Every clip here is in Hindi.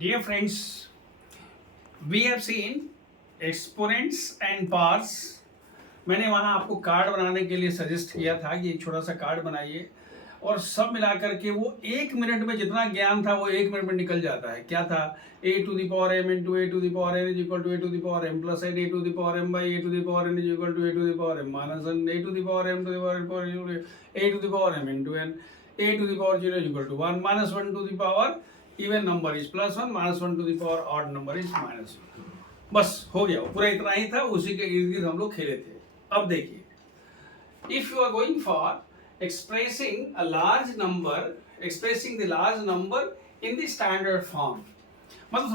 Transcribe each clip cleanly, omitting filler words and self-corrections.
Dear friends, we have seen exponents and parts. मैंने वहाँ आपको कार्ड बनाने के लिए सजेस्ट किया था कि एक छोटा सा कार्ड बनाइए और सब मिला करके वो एक मिनट में जितना ज्ञान था वो एक मिनट में निकल जाता है। क्या था? a to the power m into a to the power n is equal to a to the power m plus n a to the power m by a to the power n is equal to a to the power m minus n a to the power m to the power n a to the power m into n a to the power 0 is equal to 1 minus 1 to the power even number is plus 1 minus 1 to the power odd number is minus 1। बस हो गया, पूरा इतना ही था, उसी के इर्द गिर्द हम लोग खेले थे। अब देखिए, if you are going for expressing a large number, expressing the large number in the standard form, मतलब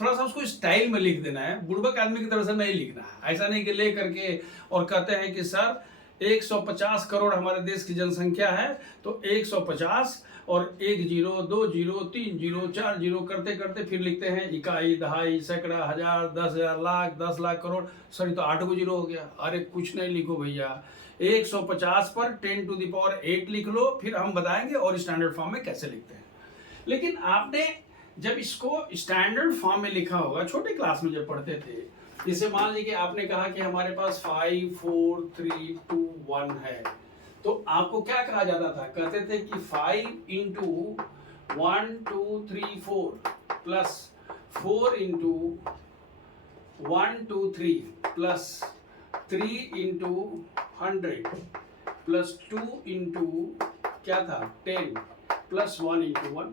थोड़ा सा उसको स्टाइल में लिख देना है, बुड़बक आदमी की तरह से नहीं लिखना है। ऐसा नहीं कि ले करके और कहते हैं कि सर 150 करोड़ हमारे देश की जनसंख्या है, तो 150 और 1 0 2 0 3 0 4 0 करते करते फिर लिखते हैं इकाई, दहाई, सैकड़ा, हजार, 10,000, लाख, 10 लाख करोड़। सर ये तो 8 को 0 हो गया। अरे कुछ नहीं लिखो भैया, 150 पर 10 टू द पावर 8 लिख लो, फिर हम बताएंगे और स्टैंडर्ड फॉर्म में कैसे लिखते हैं। लेकिन आपने जब इसको स्टैंडर्ड फॉर्म में लिखा होगा, छोटे क्लास में जब पढ़ते थे, जैसे मान लीजिए कि आपने कहा कि हमारे पास 5 4 3 2 1 है, तो आपको क्या कहा जाता था? कहते थे कि 5 into 1 2 3 4 plus 4 into 1 2 3 plus 3 into 100 plus 2 into क्या था 10 प्लस 1 इंटू 1।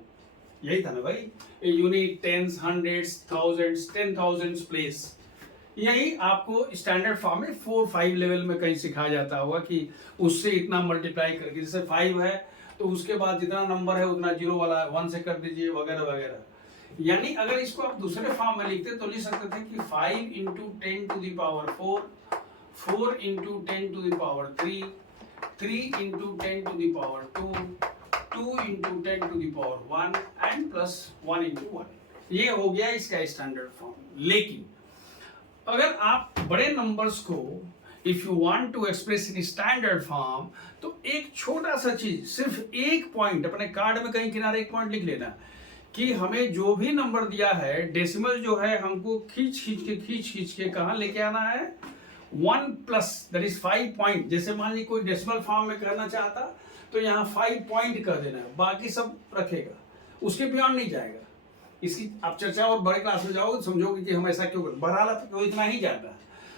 यही था ना भाई, unit, tens, hundreds, thousands, 10,000 place. यही आपको स्टैंडर्ड फॉर्म में 4-5 लेवल में कहीं सिखाया जाता होगा कि उससे इतना मल्टीप्लाई करके, जैसे 5 है तो उसके बाद जितना नंबर है उतना जीरो वाला 1 से कर दीजिए, वगैरह वगैरह। यानी अगर इसको आप दूसरे फॉर्म में लिखते तो लिख सकते थे कि 5 into 10 to the power 4, 4 into 10 to the power 3, 3 into 10 to the power 2, 2 into 10 to the power 1 and plus 1 into 1। ये हो गया इसका स्टैंडर्ड फॉर्म। लेकिन अगर आप बड़े नंबर्स को if you want to express in standard form, तो एक छोटा सा चीज, सिर्फ एक पॉइंट अपने कार्ड में कहीं किनारे एक पॉइंट लिख लेना कि हमें जो भी नंबर दिया है, डेसिमल जो है, हमको खींच के कहाँ लेके आना है? 1 प्लस दैट इज 5 पॉइंट। जैसे मान लीजिए कोई डेसिमल फॉर्म में कहना चाहता तो यहाँ 5 पॉइंट कह देना है, बाकी सब रखेगा, उसके बियॉन्ड नहीं जाएगा। इसकी आप चर्चा और बड़े क्लास में जाओगे समझोगे कि हम ऐसा क्यों करें। बहरहाल आपको इतना ही जानना है।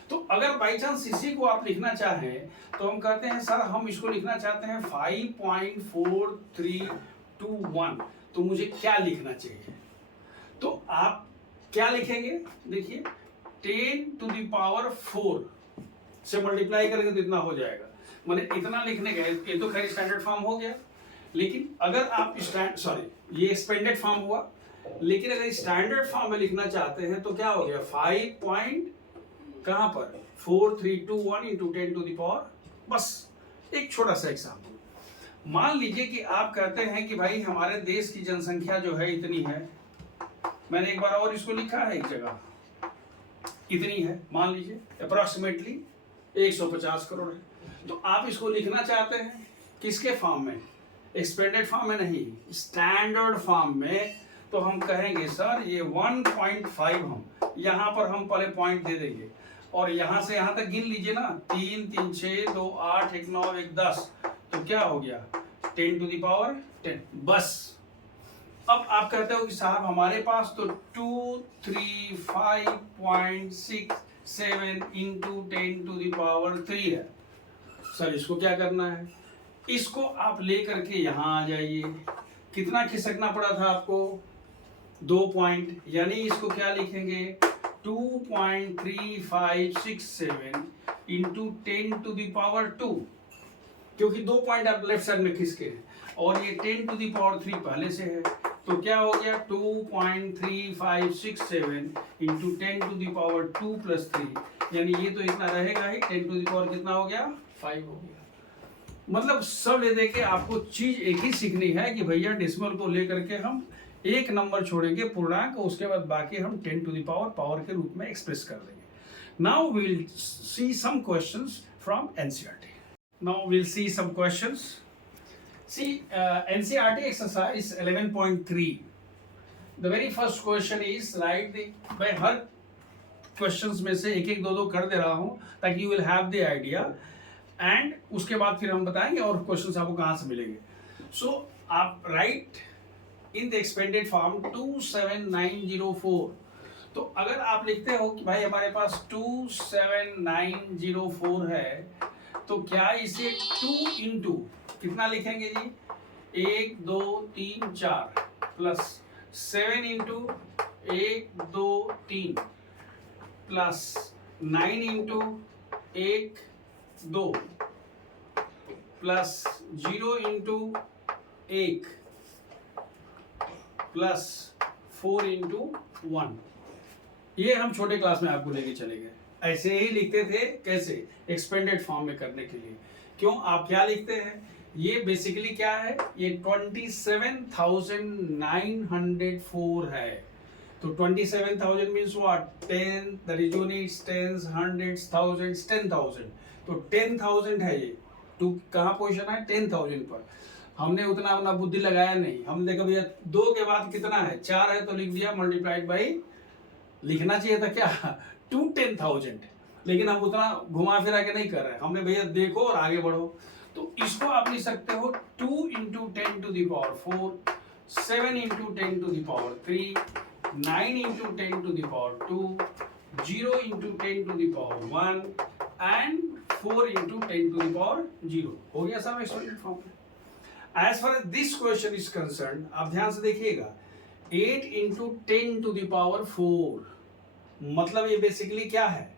तो अगर बाई चांस इसी को आप लिखना चाहें तो हम कहते हैं सर हम इसको लिखना चाहते हैं 5.4321, तो मुझे क्या लिखना चाहिए? तो आप क्या लिखेंगे? देखिए 10 टू द पावर 4 से मल्टीप्लाई करेंगे तो इतना हो जाएगा। मैंने इतना लिखने का, ये तो खैर स्टैंडर्ड फॉर्म हो गया। लेकिन अगर आप ये एक्सपेंडेड फॉर्म हुआ, लेकिन अगर स्टैंडर्ड फॉर्म में लिखना चाहते हैं तो क्या हो गया? 5 पॉइंट कहां पर 4321 इंटू 10 टू द पावर। बस एक छोटा सा एग्जाम्पल, मान लीजिए कि आप कहते हैं कि भाई हमारे देश की जनसंख्या जो है इतनी है। मैंने एक बार और इसको लिखा है एक जगह, इतनी है, मान लीजिए अप्रोक्सीमेटली 150 करोड़ है। तो आप इसको लिखना चाहते हैं किसके फॉर्म में? एक्सपेंडेड फॉर्म में नहीं, स्टैंडर्ड फॉर्म में। तो हम कहेंगे सर ये 1.5, हम यहाँ पर हम पहले पॉइंट दे देंगे और यहाँ से यहाँ तक गिन लीजिए ना, 3 3 6 2 8 1 9 1 10, तो क्या हो गया 10 टू द पावर 10। बस अब आप कहते हो कि साहब हमारे पास तो 235.67 इंटू 10 टू द पावर 3 है। सर इसको क्या करना है? इसको आप ले करके यहाँ आ जाइए। कितना खिसकना पड़ा था आपको? 2 पॉइंट, यानी इसको क्या लिखेंगे? 2.3567 इंटू 10 टू द पावर 2, क्योंकि 2 पॉइंट आप लेफ्ट साइड में खिसके हैं और ये 10 टू द पावर 3 पहले से है। तो क्या हो गया? 2.3567 into 10 to the power 2 plus 3, यानी ये तो इतना रहेगा ही। 10 टू द पावर कितना हो गया? 5 हो गया। मतलब सब ले दे के आपको चीज एक ही सीखनी है कि भैया डेसिमल को लेकर के हम एक नंबर छोड़ेंगे पूर्णांक, उसके बाद बाकी हम 10 टू द पावर के रूप में एक्सप्रेस कर देंगे। Now we will see some questions from NCERT. Now we will see some questions. See, NCERT exercise 11.3. The very first question is write the, मैं हर क्वेश्चंस में से एक एक दो कर दे रहा हूं ताकि you will have the idea, and उसके बाद फिर हम बताएंगे और क्वेश्चंस आपको कहां से मिलेंगे. सो आप right in the expanded form 27904. तो अगर आप लिखते हो कि भाई हमारे पास 27904 है, तो क्या इसे 2 इंटू कितना लिखेंगे जी, 1 2 3 4 plus 7 into 1 2 3 plus 9 into 1 2 plus 0 into 1 plus 4 into 1. ये हम छोटे क्लास में आपको लेके चले गए. ऐसे ही लिखते थे. कैसे? एक्सपेंडेड फॉर्म में करने के लिए. क्यों? आप क्या लिखते हैं? ये बेसिकली क्या है? ये 27,904 है. तो 27,000 means what? 10, that is units, tens, hundreds, thousands, 10,000. तो 10,000 है ये. टू कहाँ पोजीशन है? 10,000 पर. हमने उतना अपना बुद्धि लगाया नहीं. हमने देखा भैया 2 के बाद कितना है? 4 है तो लिख दिया मल्टीप्लाइड बाई, लिखना चाहिए था क्या 2 10,000, लेकिन हम उतना घुमा फिरा के नहीं कर रहे. हमने भैया देखो और आगे बढ़ो. तो इसको आप लिख सकते हो 2 into 10 to the power 4, 7 into 10 to the power 3, 9 into 10 to the power 2, 0 into 10 to the power 1 and 4 into 10 to the power 0. हो गया सब एक्सपेंडेड फॉर्म में. As far as this question is concern, आप ध्यान से देखिएगा, 8 इंटू 10 टू द पावर 4, मतलब ये बेसिकली क्या है?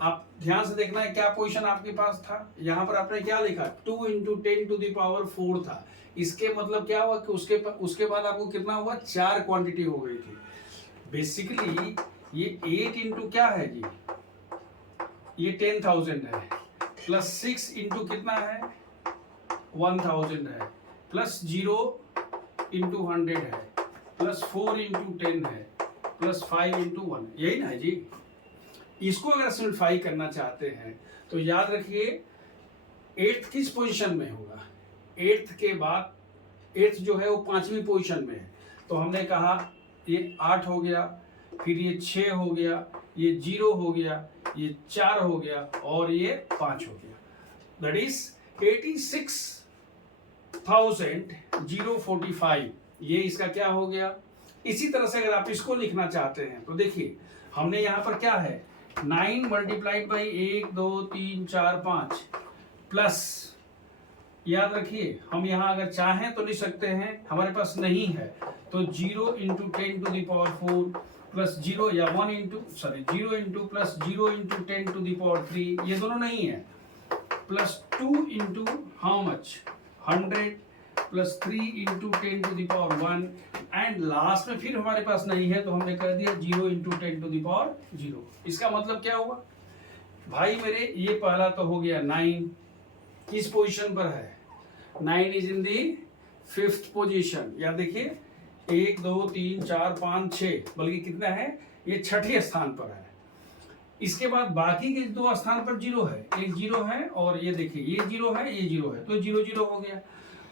आप ध्यान से देखना है क्या पोजीशन आपके पास था. यहां पर आपने क्या लिखा? 2 इंटू 10 टू द पावर 4 था. इसके मतलब क्या हुआ कि उसके बाद आपको कितना हुआ? 4 क्वांटिटी हो गई थी. बेसिकली ये 8 इंटू क्या है जी? ये 10,000 है, प्लस 6 इंटू कितना है? 1,000 है, प्लस 0 इंटू 100 है, प्लस 4 इंटू 10 है, प्लस 5 इंटू 1. यही ना है जी. इसको अगर सिंप्लीफाई करना चाहते हैं तो याद रखिए 8th किस पोजीशन में होगा? 8th के बाद 8th जो है वो 5वीं पोजीशन में है. तो हमने कहा ये 8 हो गया, फिर ये 6 हो गया, ये 0 हो गया, ये 4 हो गया और ये 5 हो गया. That is 86,045. ये इसका क्या हो गया? इसी तरह से अगर आप इसको लिखना चाहते हैं तो देखिए हमने यहाँ पर क्या है? 9 मल्टीप्लाइड बाई 1 2 3 4 5 प्लस, याद रखिए हम यहाँ अगर चाहें तो लिख सकते हैं, हमारे पास नहीं है तो 0 into 10 to the power 4 plus 0 या 1 into 0 into plus 0 into 10 to the power 3, ये दोनों नहीं है, plus 2 into how much? 100 plus 3 into 10 to the power 1 and last में फिर हमारे पास नहीं है तो हमने कर दिया 0 इंटू 10 टू द पावर 0. इसका मतलब क्या हुआ भाई मेरे? ये पहला तो हो गया 9, किस पोजीशन पर है? 9 is in the 5th position. या देखिए 1 2 3 4 5 6, बल्कि कितना है? ये 6ठे स्थान पर है. इसके बाद बाकी के 2 स्थान पर 0 है. एक 0 है और ये देखिए ये 0 है, ये 0 है, तो 0 0 हो गया.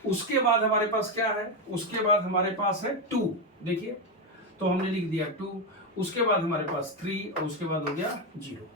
उसके बाद हमारे पास क्या है? उसके बाद हमारे पास है 2. देखिए तो हमने लिख दिया 2. उसके बाद हमारे पास 3 और उसके बाद हो गया 0.